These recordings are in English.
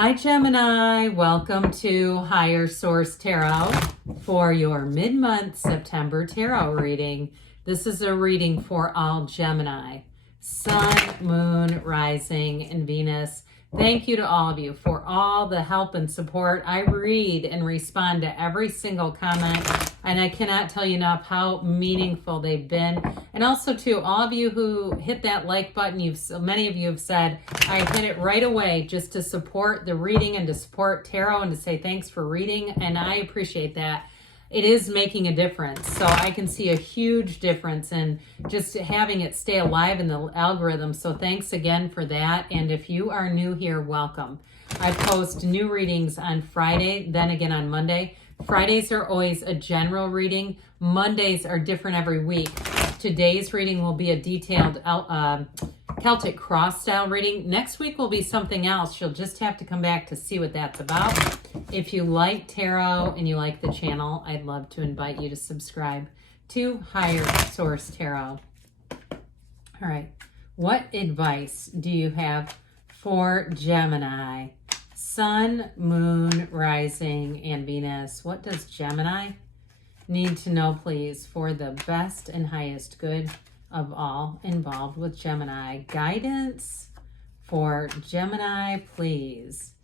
Hi Gemini, welcome to Higher Source Tarot for your mid-month September tarot reading. This is a reading for all Gemini, Sun, Moon, Rising, and Venus. Thank you to all of you for all the help and support. I read and respond to every single comment, and I cannot tell you enough how meaningful they've been. And also to all of you who hit that like button, many of you have said, I hit it right away just to support the reading and to support tarot and to say thanks for reading, and I appreciate that. It is making a difference. So I can see a huge difference in just having it stay alive in the algorithm. So thanks again for that. And if you are new here, welcome. I post new readings on Friday, then again on Monday. Fridays are always a general reading. Mondays are different every week. Today's reading will be a detailed Celtic cross style reading. Next week will be something else. You'll just have to come back to see what that's about. If you like tarot and you like the channel, I'd love to invite you to subscribe to Higher Source Tarot. All right. What advice do you have for Gemini? Sun, Moon, Rising, and Venus. What does Gemini need to know, please, for the best and highest good of all involved with Gemini? Guidance for Gemini, please.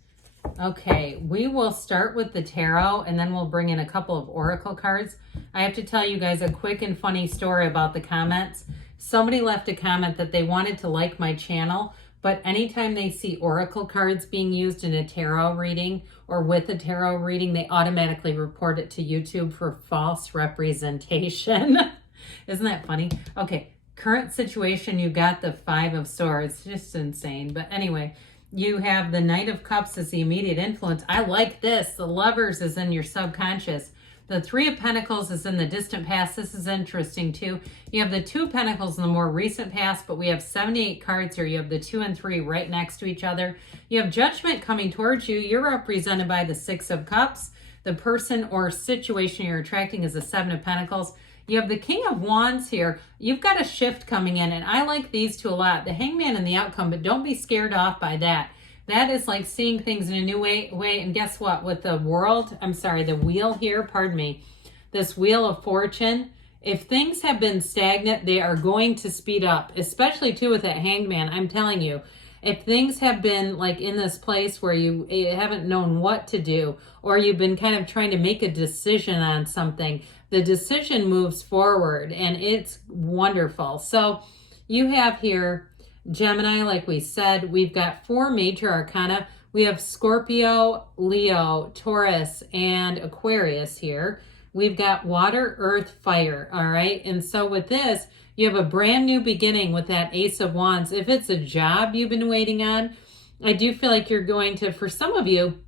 Okay, we will start with the tarot and then we'll bring in a couple of oracle cards. I have to tell you guys a quick and funny story about the comments. Somebody left a comment that they wanted to like my channel, but anytime they see oracle cards being used in a tarot reading or with a tarot reading, they automatically report it to YouTube for false representation. Isn't that funny? Okay, current situation, you got the Five of Swords. Just insane. But anyway, you have the Knight of Cups as the immediate influence. I like this. The Lovers is in your subconscious. The Three of Pentacles is in the distant past. This is interesting too. You have the Two of Pentacles in the more recent past, but we have 78 cards here. You have the 2 and 3 right next to each other. You have Judgment coming towards you. You're represented by the 6 of Cups. The person or situation you're attracting is the 7 of Pentacles. You have the King of Wands here. You've got a shift coming in, and I like these two a lot. The Hangman and the Outcome, but don't be scared off by that. That is like seeing things in a new way. And guess what? With the the wheel here, pardon me, this Wheel of Fortune, if things have been stagnant, they are going to speed up, especially too with that Hangman. I'm telling you, if things have been like in this place where you haven't known what to do, or you've been kind of trying to make a decision on something, the decision moves forward and it's wonderful. So you have here Gemini, like we said, we've got 4 major arcana. We have Scorpio, Leo, Taurus, and Aquarius here. We've got water, earth, fire, all right? And so with this, you have a brand new beginning with that Ace of Wands. If it's a job you've been waiting on, I do feel like you're going to, for some of you,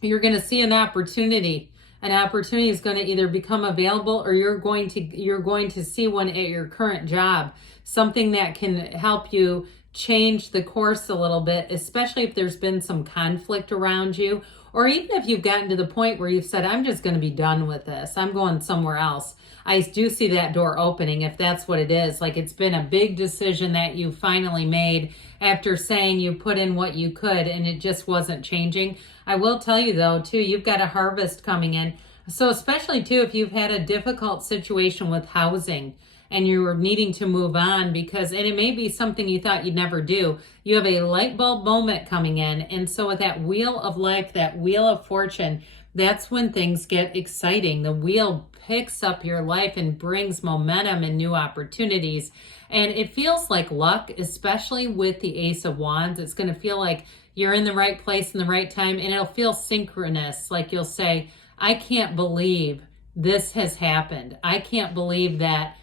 you're going to see an opportunity. An opportunity is going to either become available or you're going to see one at your current job. Something that can help you change the course a little bit, especially if there's been some conflict around you, or even if you've gotten to the point where you've said, I'm just going to be done with this. I'm going somewhere else. I do see that door opening if that's what it is. Like it's been a big decision that you finally made after saying you put in what you could and it just wasn't changing. I will tell you though, too, you've got a harvest coming in. So especially too, if you've had a difficult situation with housing and you're needing to move on and it may be something you thought you'd never do. You have a light bulb moment coming in. And so with that Wheel of Life, that Wheel of Fortune, that's when things get exciting. The wheel picks up your life and brings momentum and new opportunities. And it feels like luck, especially with the Ace of Wands. It's going to feel like you're in the right place in the right time, and it'll feel synchronous. Like you'll say, I can't believe this has happened. I can't believe that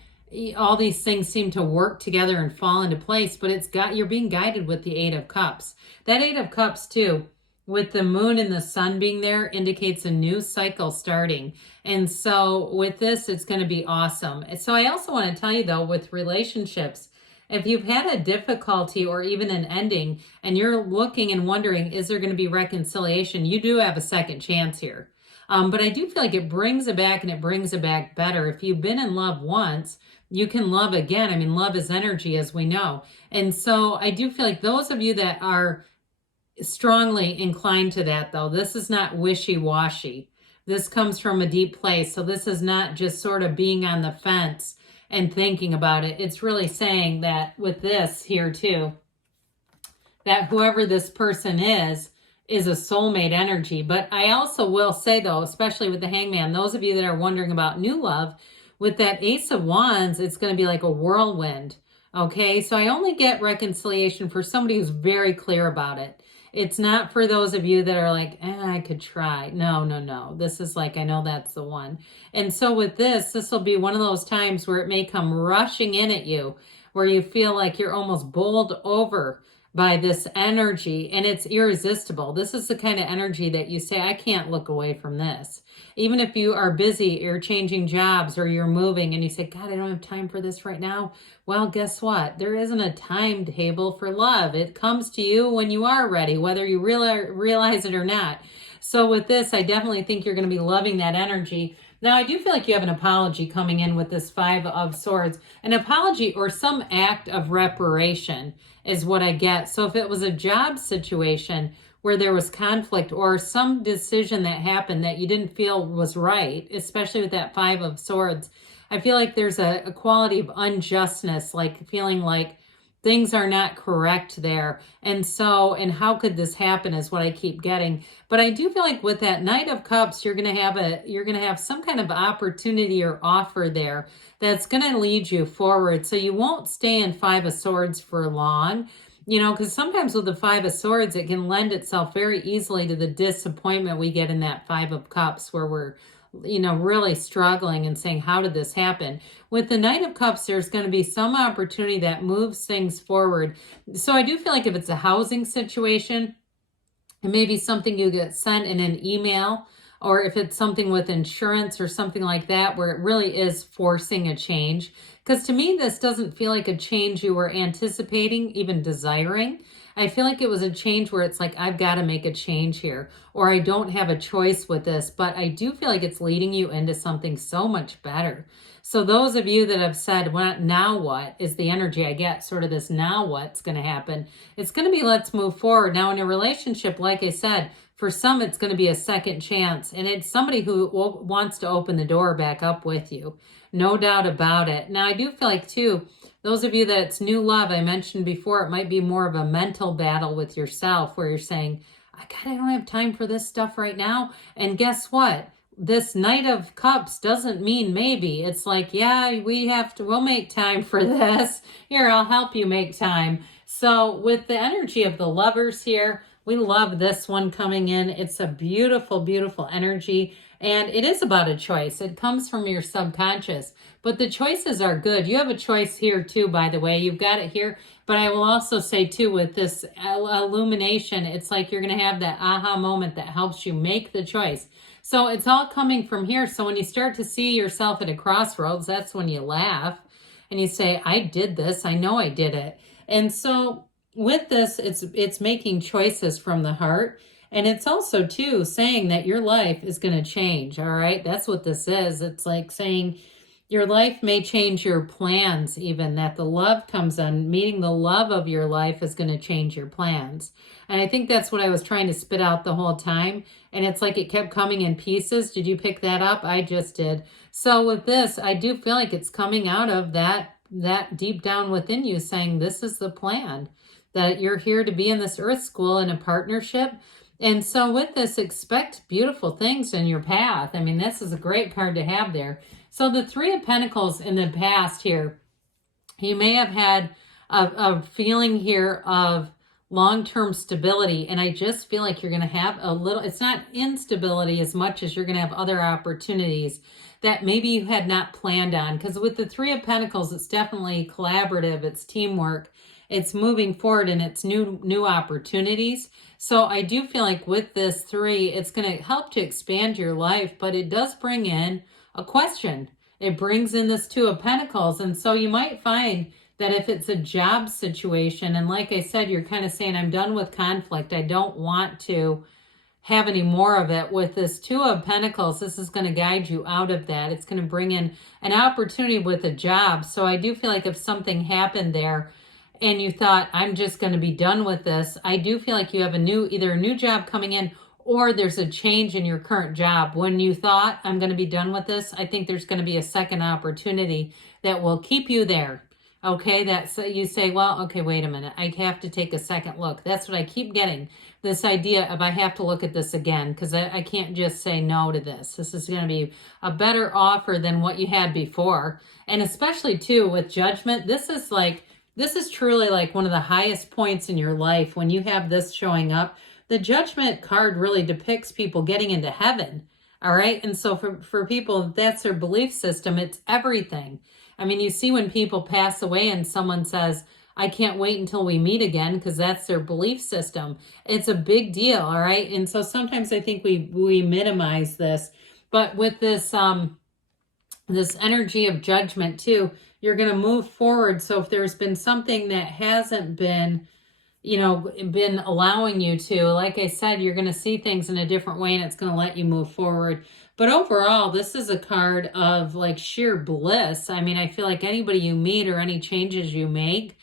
all these things seem to work together and fall into place, but you're being guided with the 8 of Cups. That 8 of Cups too, with the moon and the sun being there, indicates a new cycle starting. And so with this, it's going to be awesome. So I also want to tell you though, with relationships, if you've had a difficulty or even an ending and you're looking and wondering, is there going to be reconciliation? You do have a second chance here. But I do feel like it brings it back and it brings it back better. If you've been in love once, you can love again. I mean, love is energy, as we know. And so I do feel like those of you that are strongly inclined to that, though. This is not wishy-washy. This comes from a deep place. So this is not just sort of being on the fence and thinking about it. It's really saying that with this here too, that whoever this person is a soulmate energy. But I also will say, though, especially with the Hangman, those of you that are wondering about new love, with that Ace of Wands, it's going to be like a whirlwind. Okay, so I only get reconciliation for somebody who's very clear about it. It's not for those of you that are like, I could try. No, no, no. This is like, I know that's the one. And so with this will be one of those times where it may come rushing in at you, where you feel like you're almost bowled over by this energy, and it's irresistible. This is the kind of energy that you say, I can't look away from this. Even if you are busy, you're changing jobs or you're moving and you say, God, I don't have time for this right now. Well, guess what? There isn't a timetable for love. It comes to you when you are ready, whether you realize it or not. So with this, I definitely think you're going to be loving that energy. Now, I do feel like you have an apology coming in with this Five of Swords. An apology or some act of reparation is what I get. So if it was a job situation where there was conflict or some decision that happened that you didn't feel was right, especially with that Five of Swords, I feel like there's a quality of unjustness, like feeling like things are not correct there. And how could this happen is what I keep getting. But I do feel like with that Knight of Cups, you're going to have some kind of opportunity or offer there that's going to lead you forward. So you won't stay in Five of Swords for long, because sometimes with the Five of Swords, it can lend itself very easily to the disappointment we get in that Five of Cups, where we're really struggling and saying, how did this happen? With the Knight of Cups, there's going to be some opportunity that moves things forward. So I do feel like if it's a housing situation, it may be something you get sent in an email, or if it's something with insurance or something like that, where it really is forcing a change. Because to me, this doesn't feel like a change you were anticipating, even desiring. I feel like it was a change where it's like, I've got to make a change here, or I don't have a choice with this, but I do feel like it's leading you into something so much better. So those of you that have said, well, now what is the energy I get, sort of this now what's going to happen? It's going to be, let's move forward. Now in a relationship, like I said, for some, it's going to be a second chance, and it's somebody who wants to open the door back up with you. No doubt about it. Now, I do feel like, too, those of you that it's new love, I mentioned before, it might be more of a mental battle with yourself where you're saying, God, I don't have time for this stuff right now. And guess what? This Knight of Cups doesn't mean maybe. It's like, yeah, we'll make time for this. Here, I'll help you make time. So with the energy of the Lovers here, we love this one coming in. It's a beautiful, beautiful energy. And it is about a choice. It comes from your subconscious. But the choices are good. You have a choice here too, by the way. You've got it here. But I will also say too, with this illumination, it's like you're going to have that aha moment that helps you make the choice. So it's all coming from here. So when you start to see yourself at a crossroads, that's when you laugh and you say, I did this. I know I did it. And so with this, it's making choices from the heart. And it's also, too, saying that your life is going to change, all right? That's what this is. It's like saying your life may change your plans, even, that the love comes on. Meeting the love of your life is going to change your plans. And I think that's what I was trying to spit out the whole time. And it's like it kept coming in pieces. Did you pick that up? I just did. So with this, I do feel like it's coming out of that deep down within you saying, this is the plan, that you're here to be in this earth school in a partnership. And so with this, expect beautiful things in your path. I mean, this is a great card to have there. So the Three of Pentacles in the past here, you may have had a feeling here of long-term stability. And I just feel like you're going to have a little, it's not instability as much as you're going to have other opportunities that maybe you had not planned on. Because with the Three of Pentacles, it's definitely collaborative, it's teamwork, it's moving forward, and it's new opportunities. So I do feel like with this three, it's going to help to expand your life, but it does bring in a question. It brings in this Two of Pentacles. And so you might find that if it's a job situation, and like I said, you're kind of saying, I'm done with conflict, I don't want to have any more of it. With this Two of Pentacles, this is going to guide you out of that. It's going to bring in an opportunity with a job. So I do feel like if something happened there, and you thought, I'm just going to be done with this, I do feel like you have either a new job coming in, or there's a change in your current job. When you thought, I'm going to be done with this, I think there's going to be a second opportunity that will keep you there. Okay, that's you say, well, okay, wait a minute. I have to take a second look. That's what I keep getting. This idea of I have to look at this again, because I can't just say no to this. This is going to be a better offer than what you had before. And especially too with Judgment, this is truly like one of the highest points in your life when you have this showing up. The Judgment card really depicts people getting into heaven. All right. And so for people, that's their belief system. It's everything. I mean, you see when people pass away and someone says, I can't wait until we meet again, because that's their belief system. It's a big deal. All right. And so sometimes I think we minimize this, but with this, this energy of Judgment too, you're going to move forward. So if there's been something that hasn't been, been allowing you to, like I said, you're going to see things in a different way, and it's going to let you move forward. But overall, this is a card of like sheer bliss. I mean, I feel like anybody you meet or any changes you make,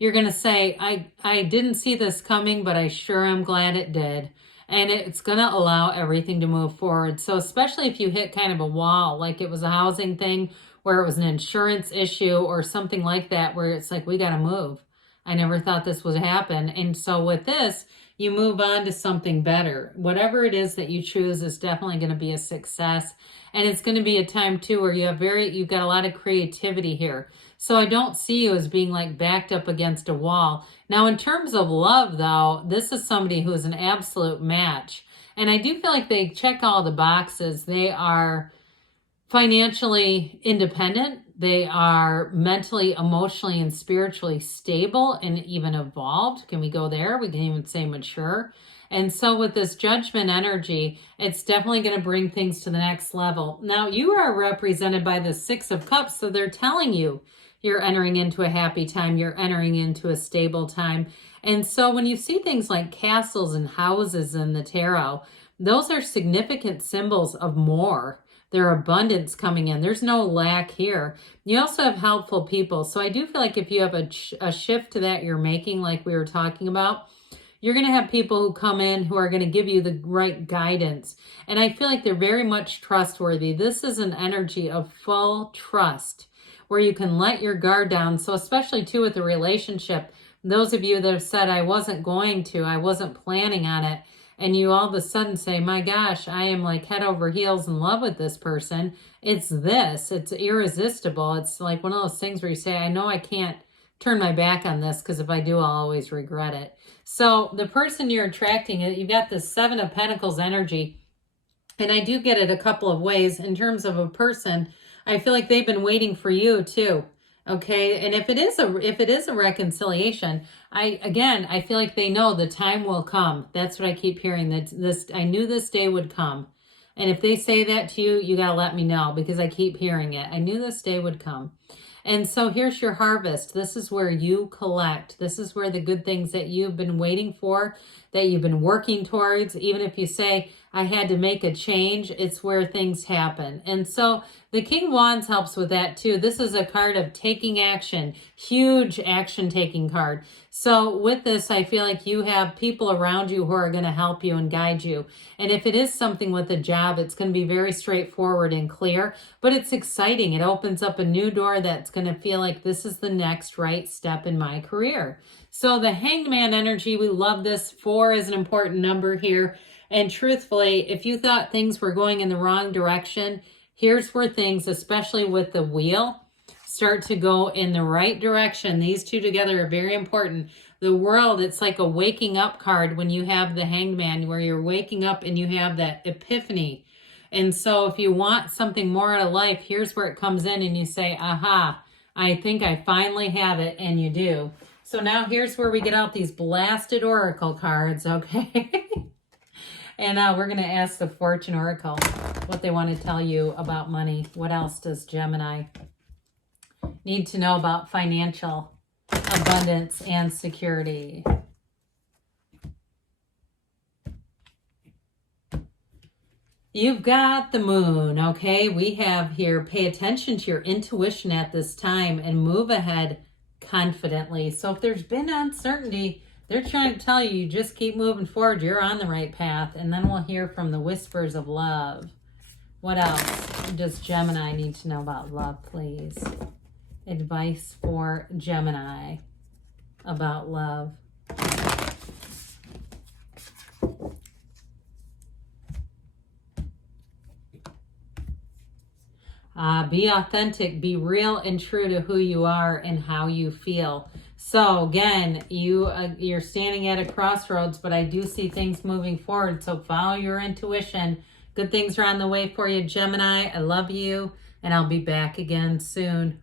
you're going to say, I didn't see this coming, but I sure am glad it did. And it's going to allow everything to move forward. So especially if you hit kind of a wall, like it was a housing thing where it was an insurance issue or something like that, where it's like, we got to move. I never thought this would happen. And so with this, you move on to something better. Whatever it is that you choose is definitely going to be a success. And it's going to be a time too where you've got a lot of creativity here. So I don't see you as being like backed up against a wall. Now, in terms of love though, this is somebody who is an absolute match. And I do feel like they check all the boxes. They are financially independent. They are mentally, emotionally, and spiritually stable and even evolved. Can we go there? We can even say mature. And so with this Judgment energy, it's definitely going to bring things to the next level. Now, you are represented by the Six of Cups, so they're telling you you're entering into a happy time. You're entering into a stable time. And so when you see things like castles and houses in the tarot, those are significant symbols of more. Their abundance coming in. There's no lack here. You also have helpful people. So I do feel like if you have a shift to that you're making, like we were talking about, you're going to have people who come in who are going to give you the right guidance. And I feel like they're very much trustworthy. This is an energy of full trust where you can let your guard down. So especially too with the relationship, those of you that have said, I wasn't planning on it, and you all of a sudden say, my gosh, I am like head over heels in love with this person. It's irresistible. It's like one of those things where you say, I know I can't turn my back on this, because if I do, I'll always regret it. So the person you're attracting, you've got the Seven of Pentacles energy. And I do get it a couple of ways. In terms of a person, I feel like they've been waiting for you too. Okay, and if it is a reconciliation, I feel like they know the time will come. That's what I keep hearing. I knew this day would come. And if they say that to you, you got to let me know, because I keep hearing it. I knew this day would come. And so here's your harvest. This is where you collect. This is where the good things that you've been waiting for, that you've been working towards, even if you say, I had to make a change, it's where things happen. And so the King of Wands helps with that too. This is a card of taking action, huge action taking card. So with this, I feel like you have people around you who are going to help you and guide you. And if it is something with a job, it's going to be very straightforward and clear, but it's exciting. It opens up a new door that's going to feel like this is the next right step in my career. So the Hanged Man energy, we love this. 4 is an important number here. And truthfully, if you thought things were going in the wrong direction, here's where things, especially with the wheel, start to go in the right direction. These two together are very important. The World, it's like a waking up card when you have the Hanged Man, where you're waking up and you have that epiphany. And so if you want something more out of life, here's where it comes in and you say, aha, I think I finally have it, and you do. So now here's where we get out these blasted oracle cards, okay? And we're going to ask the Fortune Oracle what they want to tell you about money. What else does Gemini need to know about financial abundance and security? You've got the Moon, okay? We have here, pay attention to your intuition at this time and move ahead confidently. So if there's been uncertainty, they're trying to tell you, just keep moving forward. You're on the right path. And then we'll hear from the whispers of love. What else does Gemini need to know about love, please? Advice for Gemini about love. Be authentic, be real and true to who you are and how you feel. So again, you're standing at a crossroads, but I do see things moving forward. So follow your intuition. Good things are on the way for you, Gemini. I love you, and I'll be back again soon.